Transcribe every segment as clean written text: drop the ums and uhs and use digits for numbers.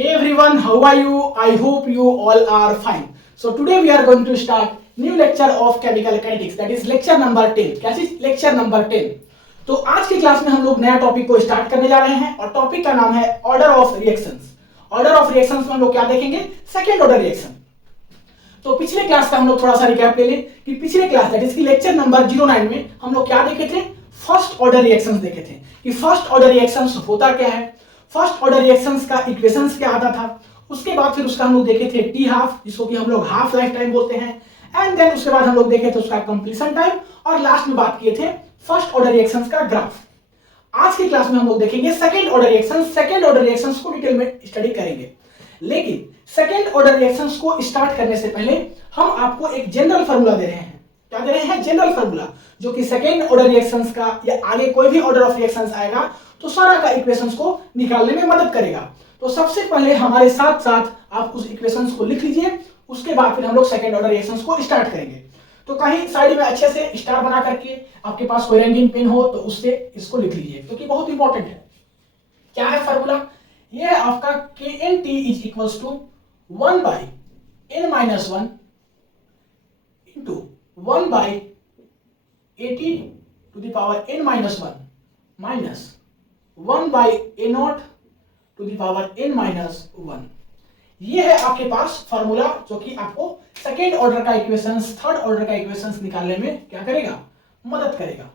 Hey everyone, how are you? I hope you all are fine. So today we are going to start new lecture of chemical kinetics, that is lecture number 10. क्या चीज? Lecture number 10. तो आज की class में हम लोग नया topic को स्टार्ट करने जा रहे हैं और टॉपिक का नाम है order of reactions. Order of reactions में हम लोग क्या देखेंगे? Second order reaction. तो पिछले क्लास का हम लोग थोड़ा सा रिकैप ले लें कि पिछले क्लास दैट इज की लेक्चर नंबर 09 में हम लोग क्या देखे थे? फर्स्ट ऑर्डर रिएक्शंस देखे थे कि फर्स्ट ऑर्डर रिएक्शंस होता क्या है, फर्स्ट ऑर्डर रिएक्शंस का इक्वेशंस क्या आता था. उसके बाद फिर उसका हम लोग देखे थे टी हाफ, जिसको कि हम लोग हाफ लाइफ टाइम बोलते हैं. एंड देन उसके बाद हम लोग देखे थे उसका कंप्लीशन टाइम और लास्ट में बात किए थे फर्स्ट ऑर्डर रिएक्शंस का ग्राफ. आज की क्लास में हम लोग देखेंगे second order reactions. Second order reactions को डिटेल में स्टडी करेंगे, लेकिन सेकंड ऑर्डर रिएक्शंस को स्टार्ट करने से पहले हम आपको एक जनरल फार्मूला दे रहे हैं. क्या दे रहे हैं? जनरल फार्मूला, जो कि सेकंड ऑर्डर रिएक्शंस का या आगे कोई भी ऑर्डर ऑफ रिएक्शंस आएगा तो सारा का इक्वेशंस को निकालने में मदद करेगा. तो सबसे पहले हमारे साथ साथ आप उस इक्वेशंस को लिख लीजिए, उसके बाद फिर हम लोग सेकंड ऑर्डर रिएक्शंस को स्टार्ट करेंगे. तो कहीं साइड में अच्छे से स्टार बना करके आपके पास कोई रंगीन पेन हो तो उससे इसको लिख लीजिए, क्योंकि बहुत इंपॉर्टेंट है. क्या है फार्मूला? ये है आपका KNT is equals to 1 by n minus 1 into 1 by 80 to the power n minus 1 minus 1 by a naught to the power n minus 1. ये है आपके पास फार्मूला जो कि आपको सेकेंड ऑर्डर का इक्वेशंस, थर्ड ऑर्डर का इक्वेशंस निकालने में क्या करेगा? मदद करेगा.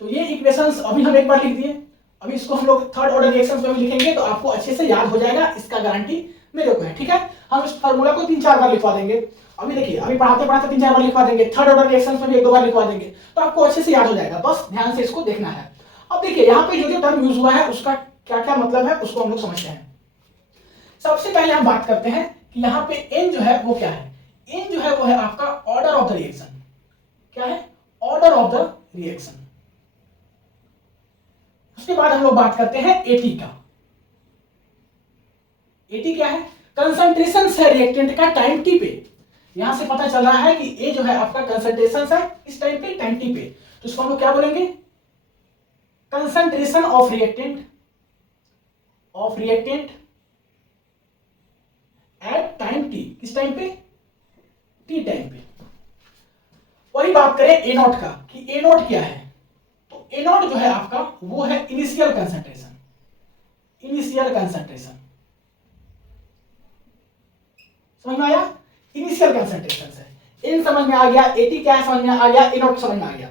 तो ये इक्वेशंस अभी हम एक बार लिख दिए, अभी इसको हम लोग थर्ड ऑर्डर रिएक्शंस में भी लिखेंगे तो आपको अच्छे से याद हो जाएगा, इसका गारंटी मेरे को है. ठीक है, हम इस फार्मूला को 3-4 बार लिखवा देंगे. अभी देखिए, अभी पढ़ाते पढ़ाते 3-4 बार लिखवा देंगे, थर्ड ऑर्डर रिएक्शंस में भी 1-2 बार लिखवा देंगे, तो आपको अच्छे से याद हो जाएगा. बस ध्यान से इसको देखना है. अब देखिए, यहाँ पे जो टर्म यूज हुआ है उसका क्या क्या मतलब है उसको हम लोग समझते हैं. सबसे पहले हम बात करते हैं कि यहाँ पे n जो है वो क्या है. n जो है वो है आपका ऑर्डर ऑफ द रिएक्शन. क्या है? Order of the reaction. उसके बाद हम लोग बात करते हैं AT का. AT क्या है? कंसंट्रेशन है रिएक्टेंट का टाइम t पे. यहां से पता चल रहा है कि A जो है आपका कंसंट्रेशन है इस टाइम पे, टाइम t पे. तो इसको हम लोग क्या बोलेंगे? Concentration of reactant at time t. किस टाइम पे? t टाइम पे. वही बात करें A नॉट का कि A नॉट क्या है. तो A नॉट जो है आपका वो है इनिशियल कंसंट्रेशन. समझ में आया? इनिशियल कंसंट्रेशन है. इन समझ में आ गया, AT क्या है समझ में आ गया, A नॉट समझ में आ गया.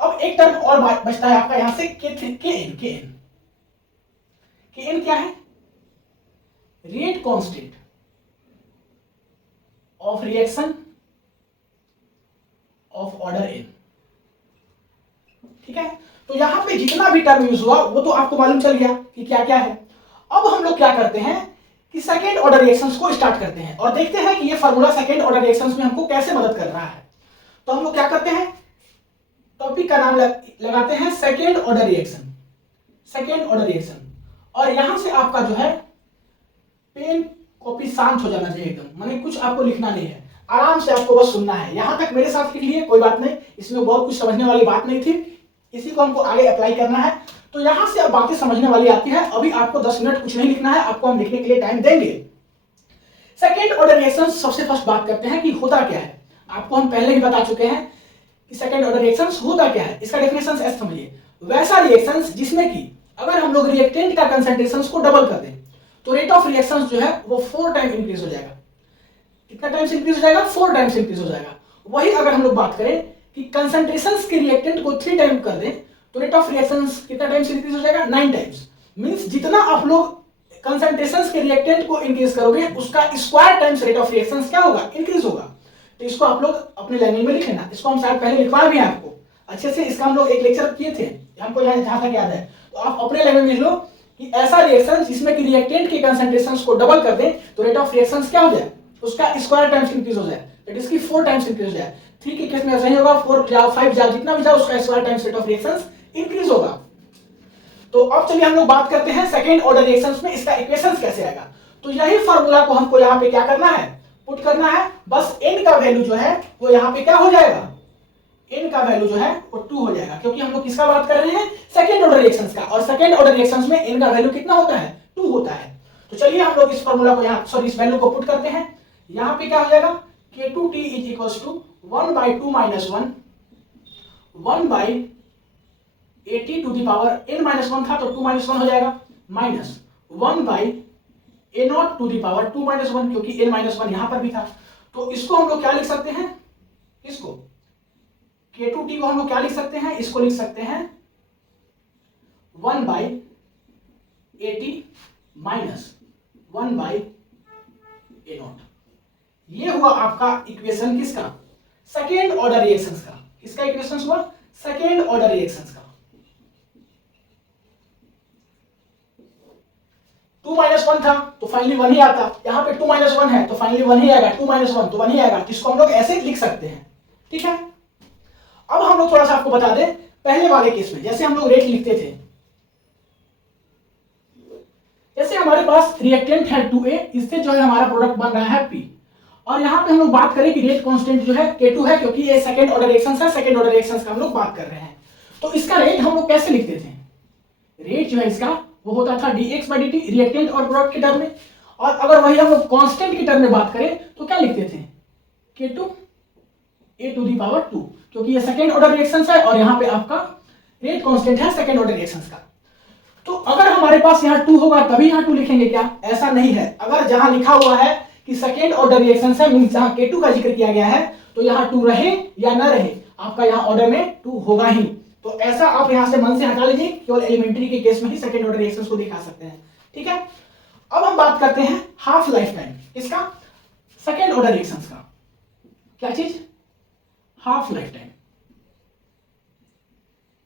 अब एक टर्म और बचता है आपका यहां से Kn क्या है? Rate constant of reaction of order n. ठीक है, तो यहां पे जितना भी टर्म यूज हुआ वो तो आपको मालूम चल गया कि क्या क्या है. अब हम लोग क्या करते हैं कि सेकेंड ऑर्डर रिएक्शंस को स्टार्ट करते हैं और देखते हैं कि ये फार्मूला सेकेंड ऑर्डर रिएक्शंस में हमको कैसे मदद कर रहा है. तो हम लोग क्या करते हैं, टॉपिक का नाम लगाते हैं सेकेंड ऑर्डर रिएक्शन. और यहां से आपका जो है पेन कॉपी शांत हो जाना चाहिए एकदम, माने कुछ आपको लिखना नहीं है, आराम से आपको बस सुनना है. यहां तक मेरे साथ लिख लिए, कोई बात नहीं, इसमें बहुत कुछ समझने वाली बात नहीं थी, इसी को हमको आगे अप्लाई करना है. तो यहां से अब बातें समझने वाली आती है. अभी आपको 10 मिनट कुछ नहीं लिखना है, आपको हम लिखने के लिए टाइम देंगे. सेकेंड ऑर्डर रिएक्शन सबसे फर्स्ट बात करते हैं कि होता क्या है. आपको हम पहले ही बता चुके हैं कि सेकेंड ऑर्डर रिएक्शंस होता क्या है. इसका डेफिनेशन ऐसे समझिए, वैसा रिएक्शंस जिसमें कि अगर हम लोग रिएक्टेंट का कंसंट्रेशंस को डबल कर दें तो रेट ऑफ रिएक्शंस जो है वो 4 टाइम इंक्रीज हो जाएगा. कितना टाइम्स इंक्रीज हो जाएगा? 4 टाइम्स इंक्रीज हो जाएगा. वही अगर हम लोग बात करें कि कंसंट्रेशंस के रिएक्टेंट को 3 टाइम कर दें तो रेट ऑफ रिएक्शंस कितना टाइम्स इंक्रीज हो जाएगा? 9 टाइम्स. मींस जितना आप लोग कंसंट्रेशंस के रिएक्टेंट को इंक्रीज करोगे उसका square times rate of reactions क्या होगा? इंक्रीज होगा. तो इसको आप लोग अपने लैंग्वेज में लिख लेना. इसको हम शायद पहले लिखवाया भी है आपको अच्छे से, इसका हम लोग एक लेक्चर किए थे, हमको जहां तक याद है. तो आप अपने लैंग्वेज में लिख लो कि ऐसा रिएक्शन जिसमें कि रिएक्टेंट के कंसंट्रेशंस को डबल कर दें तो रेट ऑफ रिएक्शंस क्या हो जाए? उसका स्क्वायर टाइम्स इंक्रीज हो जाए, दैट इज की 4 टाइम्स इंक्रीज हो जाए. 3 के केस में ऐसा ही होगा, 4 जाओ 5 जाओ जितना भी जाओ उसका square times rate of reactions increase होगा. तो अब चलिए हम लोग बात करते हैं सेकंड ऑर्डर रिएक्शंस में इसका इक्वेशंस कैसे आएगा. तो यही फार्मूला को हमको यहाँ पे क्या करना है? पुट करना है. बस n का वैल्यू जो है वो यहाँ पे क्या हो जाएगा? n का वैल्यू जो है वो 2 हो जाएगा, क्योंकि हम लोग किसका बात कर रहे हैं? सेकंड ऑर्डर रिएक्शंस का. और सेकंड ऑर्डर रिएक्शंस में n का वैल्यू कितना होता है? 2 होता है. तो चलिए हम लोग इस फॉर्मूला को यहाँ इस वैल्यू को पुट करते हैं। यहाँ पे क्या हो जाएगा, K2T is equals to 1/2 minus 1 1/AT to the power n-1 था तो 2 - 1 हो जाएगा, minus 1/A0 to the power 2 - 1 क्योंकि n-1 यहां पर भी था। तो इसको हम लोग क्या लिख सकते हैं, इसको K2T को हम लोग क्या लिख सकते हैं, इसको लिख सकते हैं 1/AT माइनस 1/A0। ये हुआ आपका इक्वेशन किसका, सेकेंड ऑर्डर रिएक्शंस का। किसका इक्वेशन हुआ, सेकेंड ऑर्डर रिएक्शंस का। 2 - 1 था तो फाइनली 1 ही आता, यहाँ पे 2 - 1 है तो फाइनली 1 ही आएगा, 2 - 1 तो 1 ही आएगा। इसको हम लोग ऐसे लिख सकते हैं, ठीक है। अब हम लोग थोड़ा सा आपको बता दें, पहले वाले केस में जैसे हम लोग रेट लिखते थे, जैसे हमारे पास रिएक्टेंट है 2A, इससे जो है हमारा प्रोडक्ट बन रहा है P, और यहाँ पे हम लोग बात करें कि रेट कांस्टेंट जो है K2 है क्योंकि ये सेकंड ऑर्डर रिएक्शंस है, सेकंड ऑर्डर रिएक्शंस का हम लोग बात कर रहे हैं। तो इसका रेट हम लोग कैसे लिखते थे, रेट जो है इसका वो होता था dx/dt रिएक्टेंट और प्रोडक्ट के टर्म में, और अगर वही हम लोग कांस्टेंट के टर्म में बात करें तो क्या लिखते थे, K2 A to the power 2, क्योंकि ये सेकंड ऑर्डर रिएक्शंस है और यहाँ पे आपका रेट कांस्टेंट है सेकंड ऑर्डर रिएक्शंस का। तो अगर हमारे पास यहाँ 2 होगा तभी यहाँ 2 लिखेंगे क्या, ऐसा नहीं है। अगर जहां लिखा हुआ है कि सेकेंड ऑर्डर रिएक्शंस है, मींस जहां K2 का जिक्र किया गया है, तो यहाँ 2 रहे या ना रहे, आपका यहाँ ऑर्डर में 2 होगा ही। तो ऐसा आप यहाँ से मन से हटा लीजिए, केवल एलिमेंट्री के केस में ही सेकेंड ऑर्डर रिएक्शंस को दिखा सकते हैं, ठीक है। अब हम बात करते हैं हाफ लाइफ टाइम, इसका सेकेंड ऑर्डर रिएक्शंस का। क्या चीज, हाफ लाइफ टाइम।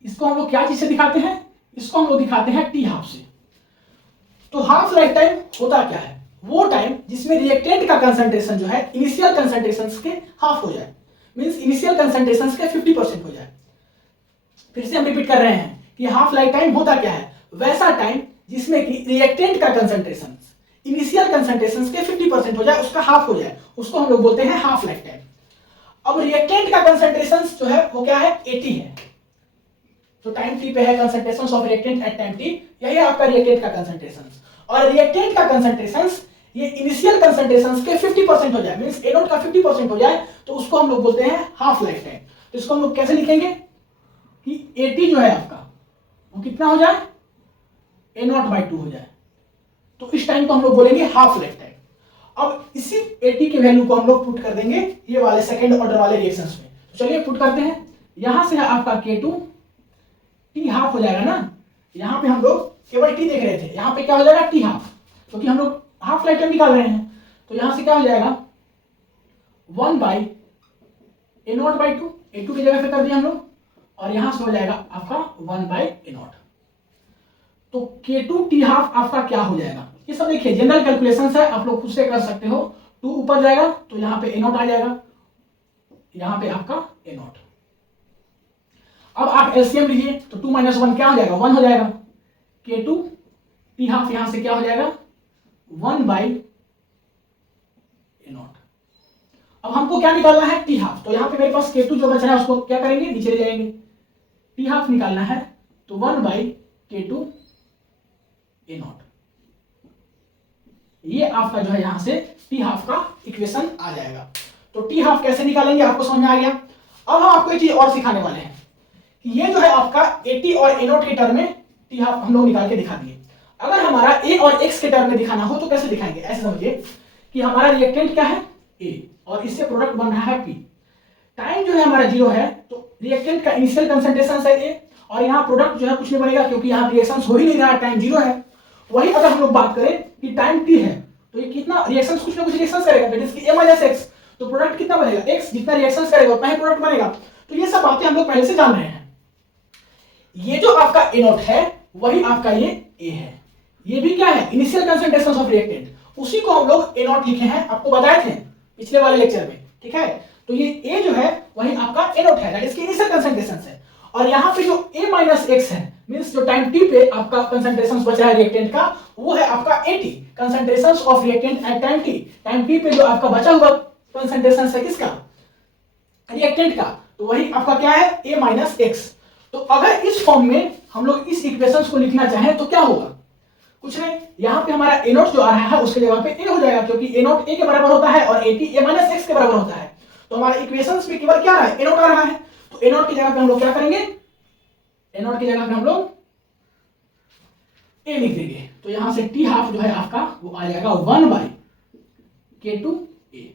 इसको हम लोग क्या चीज से दिखाते हैं, इसको हम लोग दिखाते हैं टी हाफ से। तो हाफ लाइफ टाइम होता क्या है, वो टाइम जिसमें रिएक्टेंट का कंसंट्रेशन जो है इनिशियल कंसंट्रेशंस के हाफ हो जाए, मींस इनिशियल कंसंट्रेशंस के 50% हो जाए। फिर से हम रिपीट कर रहे हैं कि हाफ लाइफ टाइम होता क्या है, वैसा टाइम जिसमें कि रिएक्टेंट का कंसंट्रेशन इनिशियल कंसंट्रेशंस के 50% हो जाए, उसका हाफ हो जाए, उसको हम लोग बोलते हैं हाफ लाइफ टाइम। अब रिएक्टेंट का कंसंट्रेशन जो है वो क्या है, 80 है। तो टाइम टी पे है concentration of reactant at time T, यही है आपका रिएक्टेंट का कंसंट्रेशन। और रिएक्टेंट का कंसंट्रेशन ये इनिशियल कंसंट्रेशन के 50% हो जाए, मींस A0 का 50% हो जाए, तो उसको हम लोग बोलते हैं हाफ लाइफ टाइम। तो इसको हम लोग कैसे लिखेंगे कि AT जो है आपका वो कितना हो जाए, A0/2 हो जाए, तो इस टाइम को हम लोग बोलेंगे हाफ लाइफ टाइम। अब इसी AT के वैल्यू को हम लोग पुट कर देंगे ये वाले सेकेंड ऑर्डर वाले रिएक्शंस में। तो चलिए पुट करते हैं, यहां से है आपका K2 T हाफ हो जाएगा ना, यहाँ पे हम लोग केवल T देख रहे थे, यहाँ पे क्या हो जाएगा T हाफ, क्योंकि हम लोग हाफ लाइफ टाइम निकाल रहे हैं। तो यहाँ से क्या हो जाएगा 1/A0/2, A2 की जगह पे कर दिया हम लोग, और यहाँ से हो जाएगा आपका 1/A0। तो K2 T हाफ आपका क्या हो जाएगा, ये सब देखिए जनरल कैलकुलेशन है, आप लोग खुद से कर सकते हो। 2 ऊपर जाएगा तो यहाँ पे A0 आ जाएगा, यहाँ पे आपका A0। अब आप एलसीएम लीजिए तो 2 - 1 क्या हो जाएगा, 1 हो जाएगा। K2 T हाफ यहां से क्या हो जाएगा 1/A0। अब हमको क्या निकालना है, T हाफ। तो यहाँ पे मेरे पास K2 जो बच रहा है उसको क्या करेंगे, नीचे ले जाएंगे। T हाफ निकालना है तो 1/K2A0। ये आपका जो है यहां से T हाफ का इक्वेशन आ जाएगा। तो T हाफ कैसे निकालेंगे आपको समझ में आ गया। अब हम आपको एक चीज और सिखाने वाले हैं, ये जो है आपका AT और A0 के टर्म में T हाफ हम लोग निकाल के दिखा दिए। अगर हमारा A और X के टर्म में दिखाना हो तो कैसे दिखाएंगे, ऐसे समझिए कि हमारा रिएक्टेंट क्या है A और इससे प्रोडक्ट बन रहा है P। टाइम जो है हमारा 0 है तो रिएक्टेंट का इनिशियल कंसंट्रेशन है A, और यहाँ प्रोडक्ट जो है कुछ नहीं बनेगा क्योंकि यहाँ रिएक्शन हो ही नहीं रहा है, टाइम 0 है। वही अगर हम लोग बात करें कि टाइम T है तो ये कितना रिएक्शन कुछ ना कुछ रिएक्शन करेगा, दैट इज कि A - X, तो प्रोडक्ट कितना बनेगा, X जितना रिएक्शन करेगा उतना ही प्रोडक्ट बनेगा। तो ये सब बातें हम लोग पहले से जान रहे हैं। ये जो आपका A0 है वही आपका ये A है, ये भी क्या है इनिशियल कंसंट्रेशन ऑफ रिएक्टेंट, उसी को हम लोग A0 लिखे हैं, आपको बताए थे पिछले वाले लेक्चर में, ठीक है। तो ये A जो है वही आपका A0 है, दैट इज इनिशियल कंसंट्रेशन है। और यहाँ पे जो A - X है, मींस जो टाइम T पे आपका कंसंट्रेशन बच रहा है रिएक्टेंट का, वो है आपका AT, concentration of reactant at time T। Time T पे जो आपका बचा हुआ कंसंट्रेशन है किसका, रिएक्टेंट का, तो वही आपका क्या है A - X। तो अगर इस फॉर्म में हम लोग इस इक्वेशंस को लिखना चाहें तो क्या होगा, कुछ नहीं, यहाँ पे हमारा ए नोट जो आ रहा है उसके जगह पे ए हो जाएगा, क्योंकि ए नोट ए के बराबर होता है और A T A minus x के बराबर होता है। तो हमारे इक्वेशंस में केवल क्या आ रहा है, ए नोट आ रहा है। तो ए नोट की जगह पे हम लोग क्या करेंगे, ए नोट की जगह पे हम लोग ए लिख देंगे। तो यहां से टी हाफ जो है आपका वो आ जाएगा 1/k2a।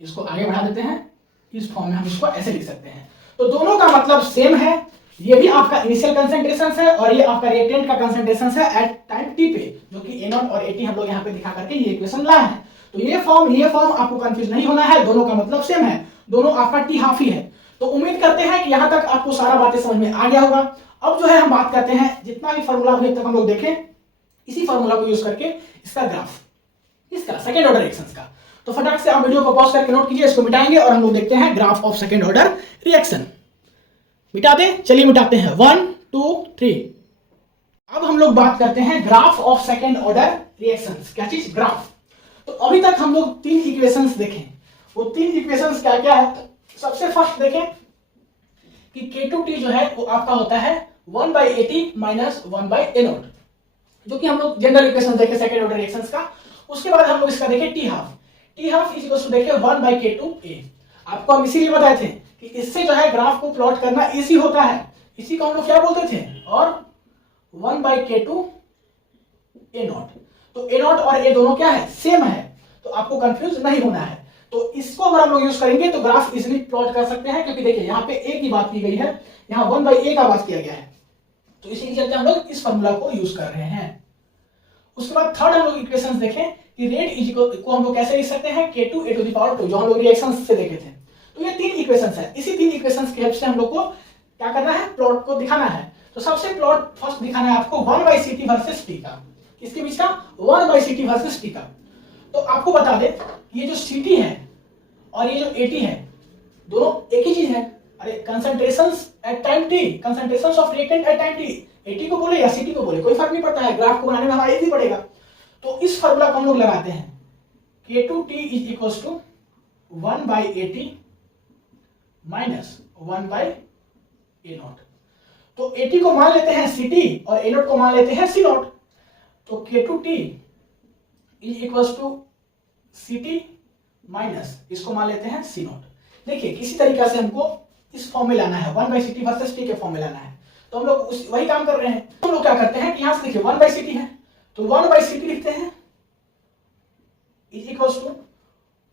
इसको आगे बढ़ा देते हैं, इस फॉर्म में हम इसको ऐसे लिख सकते हैं। तो दोनों का मतलब सेम है, ये भी आपका इनिशियल कंसंट्रेशन है और ये आपका रिएक्टेंट का कंसंट्रेशन है एट टाइम टी पे, जो कि ए नॉट और ए टी हम लोग यहाँ पे दिखा करके ये इक्वेशन लाए हैं। तो ये फॉर्म आपको कंफ्यूज नहीं होना है, दोनों का मतलब सेम है, दोनों आपका टी हाफ ही है। तो उम्मीद करते हैं कि यहाँ तक आपको सारा बातें समझ में आ गया होगा। अब जो है हम बात करते हैं, जितना भी फॉर्मूला अभी तक हम लोग देखें, इसी फॉर्मूला को यूज करके इसका ग्राफ, इसका सेकेंड ऑर्डर रिएक्शंस का। तो फटाक से आप वीडियो को पॉज करके नोट कीजिए, इसको मिटाएंगे और हम लोग देखते हैं graph of second order reaction. मिटा दें, चलिए मिटाते हैं, 1 2 3। अब हम लोग बात करते हैं graph of second order reactions. क्या चीज, ग्राफ। तो अभी तक हम लोग 3 इक्वेशंस देखें, वो 3 इक्वेशंस क्या क्या है। सबसे फर्स्ट देखें कि K2T जो है वो आपका होता है 1/AT माइनस 1/A0, जो कि हम लोग जनरल इक्वेशन देखे सेकेंड ऑर्डर रिएक्शंस का। उसके बाद हम लोग इसका देखें t half is equal to देखें 1/K2A। आपको हम इसीलिए बताए थे कि इससे जो है ग्राफ को प्लॉट करना इजी होता है, इसी को हम लोग क्या बोलते थे, और 1/K2A0। तो A0 और A दोनों क्या है, सेम है, तो आपको कंफ्यूज नहीं होना है। तो इसको अगर हम लोग यूज करेंगे तो ग्राफ इजीली प्लॉट कर सकते हैं, क्योंकि देखिए यहाँ पे A की बात की गई है, यहाँ 1/A का बात किया गया है, तो इसी के चलते हम लोग इस फॉर्मूला को यूज कर रहे हैं। उसके बाद थर्ड हम लोग इक्वेशंस देखें कि रेट इज को हम लोग कैसे लिख सकते हैं, K2A⁴, जो हम लोग रिएक्शंस से देखे थे। तो ये 3 इक्वेशंस है, इसी 3 इक्वेशंस की हेल्प से हम लोग को क्या करना है, प्लॉट को दिखाना है। तो सबसे प्लॉट फर्स्ट दिखाना है आपको 1/CT वर्सेस T का, किसके बीच का, 1/CT वर्सेस T का। तो आपको बता दे ये जो CT है और ये जो AT है, दोनों एक ही चीज है। अरे concentrations at time t, concentrations of reactant at time t, AT को बोले या CT को बोले कोई फर्क नहीं पड़ता है, ग्राफ को बनाने में हमारा इजी पड़ेगा। तो इस फार्मूला को हम लोग लगाते हैं, K2T is equals to 1/AT minus 1/A0। तो AT को मान लेते हैं CT और A0 को मान लेते हैं C0। तो K2T is equals to CT minus इसको मान लेते हैं C0। देखिए किसी तरीका से हमको इस फॉर्म में लाना है, 1/CT वर्सेस T के फॉर्म में लाना है। तो हम लोग वही काम कर रहे हैं। हम लोग क्या करते हैं कि यहां से देखिए 1/CT है, तो 1/CT लिखते हैं is equals to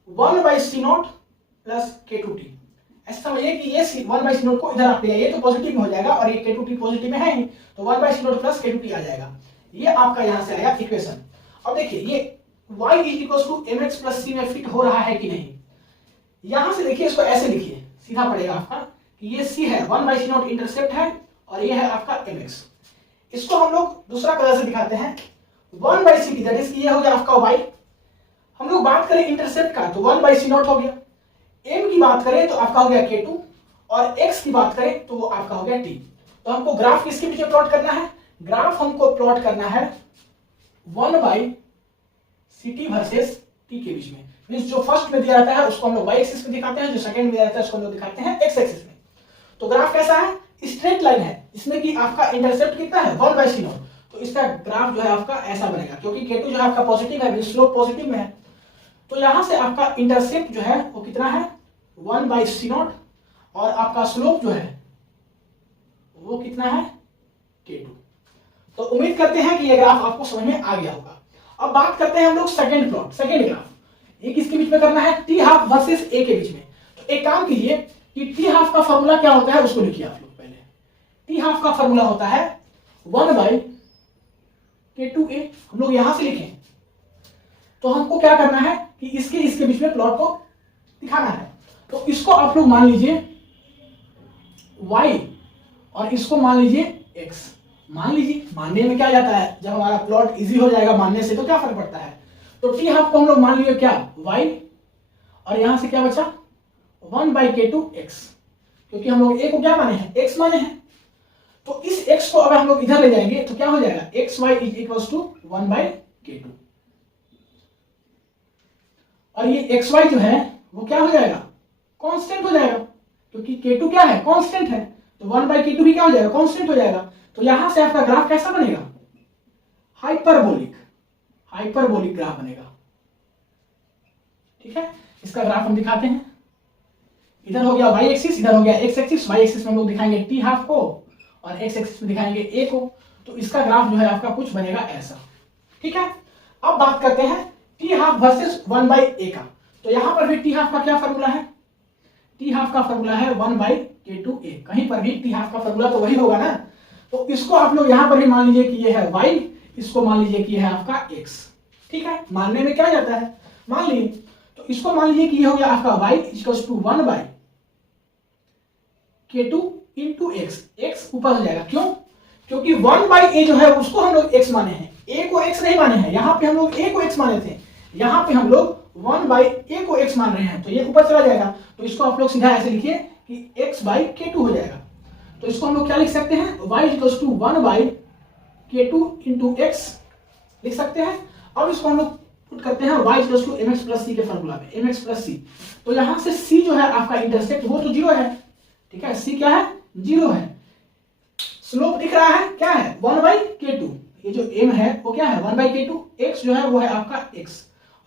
1/C0 plus K2T। ऐसा समझिए कि ये 1/C0 को इधर रख दिया, ये तो पॉजिटिव में हो जाएगा और ये K2T पॉजिटिव में है ही, तो 1/C0 प्लस K2T आ जाएगा। ये आपका यहां से आया इक्वेशन। अब देखिए ये y is equals to mx plus c में फिट हो रहा है कि नहीं। यहां से देखिए इसको ऐसे लिखिए, सीधा पड़ेगा आपका कि ये c है 1/C0 इंटरसेप्ट है और ये है आपका mx। इसको हम लोग दूसरा कलर से दिखाते हैं, 1/CT दैट इज ये हो गया आपका y। हम लोग बात करें इंटरसेप्ट का तो 1/C0 हो गया, m की बात करें तो आपका हो गया K2 और x की बात करें तो वो आपका हो गया t। तो हमको ग्राफ किसके पीछे प्लॉट करना है, ग्राफ हमको प्लॉट करना है 1/CT वर्सेस t के बीच में। मींस जो फर्स्ट में दिया रहता है उसको हम लोग y एक्सिस में दिखाते हैं, जो सेकंड में दिया रहता है उसको हम लोग दिखाते हैं x एक्सिस में। तो ग्राफ कैसा है, स्ट्रेट लाइन है, इसमें कि आपका इंटरसेप्ट कितना है 1/C0। तो इसका ग्राफ जो है आपका ऐसा बनेगा, क्योंकि K2 जो है आपका पॉजिटिव है, स्लोप पॉजिटिव में है। तो यहां से आपका इंटरसेप्ट जो है वो कितना है 1/C0 और आपका स्लोप जो है वो कितना है K2। तो उम्मीद करते हैं कि ये ग्राफ आपको समझ में आ गया होगा। अब बात करते हैं हम लोग सेकंड प्लॉट, सेकंड ग्राफ। ये किसके बीच में करना है, T हाफ वर्सेस A के बीच में। तो एक काम कीजिए कि T हाफ का फॉर्मूला क्या होता है उसको लिखिए आप लोग पहले। T हाफ का फॉर्मूला होता है 1/K2A। हम लोग यहां से लिखें तो हमको क्या करना है कि इसके बीच में प्लॉट को दिखाना है। तो इसको आप लोग मान लीजिए y और इसको मान लीजिए x। मान लीजिए, मानने में क्या जाता है, जब हमारा प्लॉट इजी हो जाएगा मानने से तो क्या फर्क पड़ता है। तो T हाफ को हम लोग मान लिए क्या y और यहां से क्या बचा 1/K2x, क्योंकि हम लोग a को क्या माने हैं, x माने हैं। तो इस x को अगर हम लोग इधर ले जाएंगे तो क्या हो जाएगा, xy is equals to 1/K2 और ये xy जो है वो क्या हो जाएगा, कांस्टेंट हो जाएगा, क्योंकि K2 क्या है, कांस्टेंट है। तो 1/K2 भी क्या हो जाएगा, कांस्टेंट हो जाएगा। तो यहां से आपका ग्राफ कैसा बनेगा, हाइपरबोलिक ग्राफ बनेगा। ठीक है, इसका ग्राफ हम दिखाते हैं। इधर हो गया वाई एक्सिस, इधर हो गया एक्स एक्सिस। वाई एक्सिस में हम लोग दिखाएंगे टी हाफ को और एक्स एक्सिस में दिखाएंगे ए को। तो इसका ग्राफ जो है आपका कुछ बनेगा ऐसा। ठीक है, अब बात करते हैं टी हाफ वर्सेस 1/a का। तो यहां पर भी टी हाफ का क्या फॉर्मूला है? टी हाफ का फॉर्मूला है 1/k2a। कहीं पर भी टी हाफ का फॉर्मूला तो वही होगा ना। तो इसको आप लोग यहां पर भी मान लीजिए कि ये है y, इसको मान लीजिए कि ये है आपका x। ठीक है, मानने में क्या जाता है, मान लीजिए। तो इसको मान लीजिए कि ये हो गया आपका y equals to 1/k2 into x। x ऊपर हो जाएगा, क्यों? क्योंकि 1/a जो है उसको हम लोग x माने हैं, a को x नहीं माने हैं। यहाँ पे हम लोग a को x माने थे, यहाँ पे हम लोग 1/a को x मान रहे हैं, तो ये ऊपर चला जाएगा। तो इसको आप लोग सीधा ऐसे लिखिए कि x/k2 हो जाएगा। तो इसको हम लोग क्या लिख सकते हैं, y equals to 1/k2 into x लिख सकते हैं। अब इसको हम लोग पुट करते हैं y equals to mx plus c के फॉर्मूला में, mx प्लस c। तो यहां से c जो है आपका इंटरसेप्ट वो तो 0 है। ठीक है, c क्या है, 0 है। स्लोप दिख रहा है, क्या है, 1/k2। ये जो m है वो क्या है, 1/k2। x जो है वो है आपका x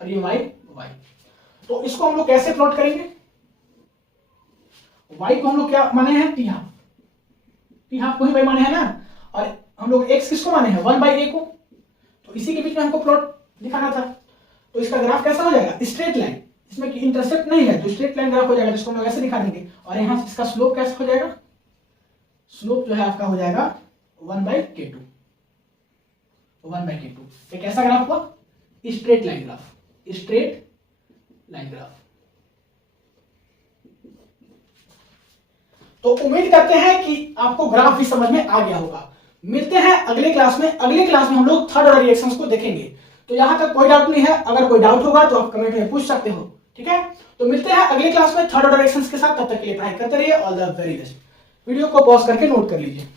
और ये y। तो इसको हम लोग कैसे प्लॉट करेंगे? y को हम लोग क्या माने हैं, टी हाफ को ही y माने हैं ना। और हम लोग x किसको माने हैं, 1/a को। तो इसी के बीच में हमको प्लॉट दिखाना था। तो इसका ग्राफ कैसा हो जाएगा, स्ट्रेट लाइन। इसमें इंटरसेप्ट नहीं है तो स्ट्रेट लाइन ग्राफ हो जाएगा, जिसको हम लोग ऐसे दिखा देंगे। और यहाँ से इसका स्लोप कैसा हो जाएगा, स्लोप जो है आपका हो जाएगा 1/k2। ये कैसा ग्राफ हुआ, स्ट्रेट लाइन ग्राफ। तो उम्मीद करते हैं कि आपको ग्राफ भी समझ में आ गया होगा। मिलते हैं अगले क्लास में। अगले क्लास में हम लोग थर्ड ऑर्डर रिएक्शंस को देखेंगे। तो यहां तक कोई डाउट नहीं है, अगर कोई डाउट होगा तो आप कमेंट में पूछ सकते हो। ठीक है, तो मिलते हैं अगले क्लास में थर्ड ऑर्डर रिएक्शंस के साथ। तब तक के लिए पढ़ाई करते रहिए। All the very best. Video को पॉज करके नोट कर लीजिए।